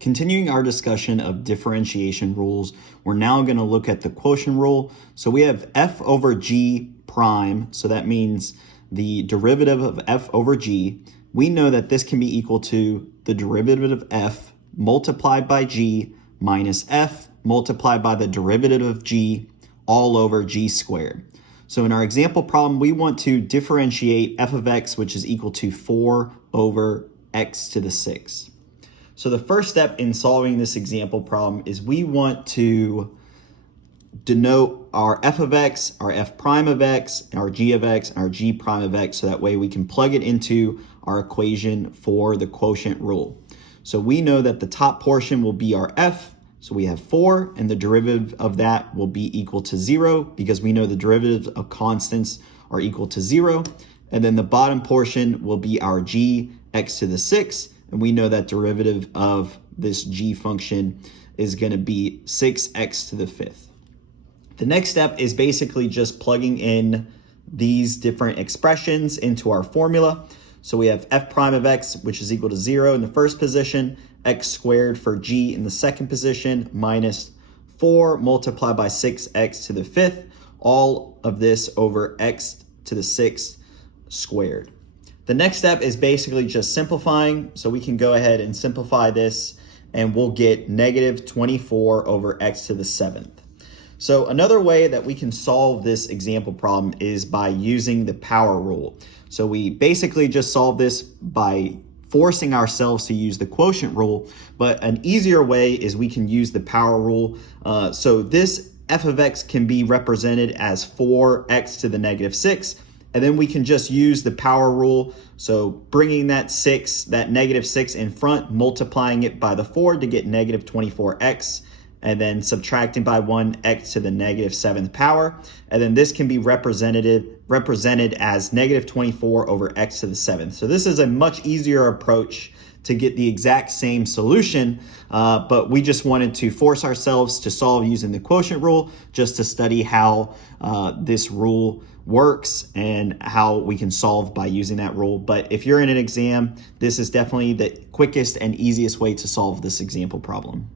Continuing our discussion of differentiation rules, we're now going to look at the quotient rule. So we have f over g prime, so that means the derivative of f over g. We know that this can be equal to the derivative of f multiplied by g minus f multiplied by the derivative of g all over g squared. So in our example problem, we want to differentiate f of x, which is equal to 4 over x to the 6. So the first step in solving this example problem is we want to denote our f of x, our f prime of x, our g of x, and our g prime of x, so that way we can plug it into our equation for the quotient rule. So we know that the top portion will be our f, so we have 4, and the derivative of that will be equal to 0 because we know the derivatives of constants are equal to 0. And then the bottom portion will be our g, x to the 6, and we know that derivative of this g function is going to be 6x to the 5th. The next step is basically just plugging in these different expressions into our formula. So we have f prime of x, which is equal to 0 in the first position, x squared for g in the second position, minus 4 multiplied by 6x to the 5th, all of this over x to the 6th squared. The next step is basically just simplifying. So we can go ahead and simplify this and we'll get negative 24 over x to the 7th. So another way that we can solve this example problem is by using the power rule. So we basically just solve this by forcing ourselves to use the quotient rule, but an easier way is we can use the power rule. So this f of x can be represented as 4x to the negative 6. And then we can just use the power rule. So bringing that negative 6 in front, multiplying it by the 4 to get negative 24x, and then subtracting by 1 x to the negative 7th power. And then this can be represented as negative 24 over x to the 7th. So this is a much easier approach to get the exact same solution, but we just wanted to force ourselves to solve using the quotient rule just to study how this rule works and how we can solve by using that rule. But if you're in an exam, this is definitely the quickest and easiest way to solve this example problem.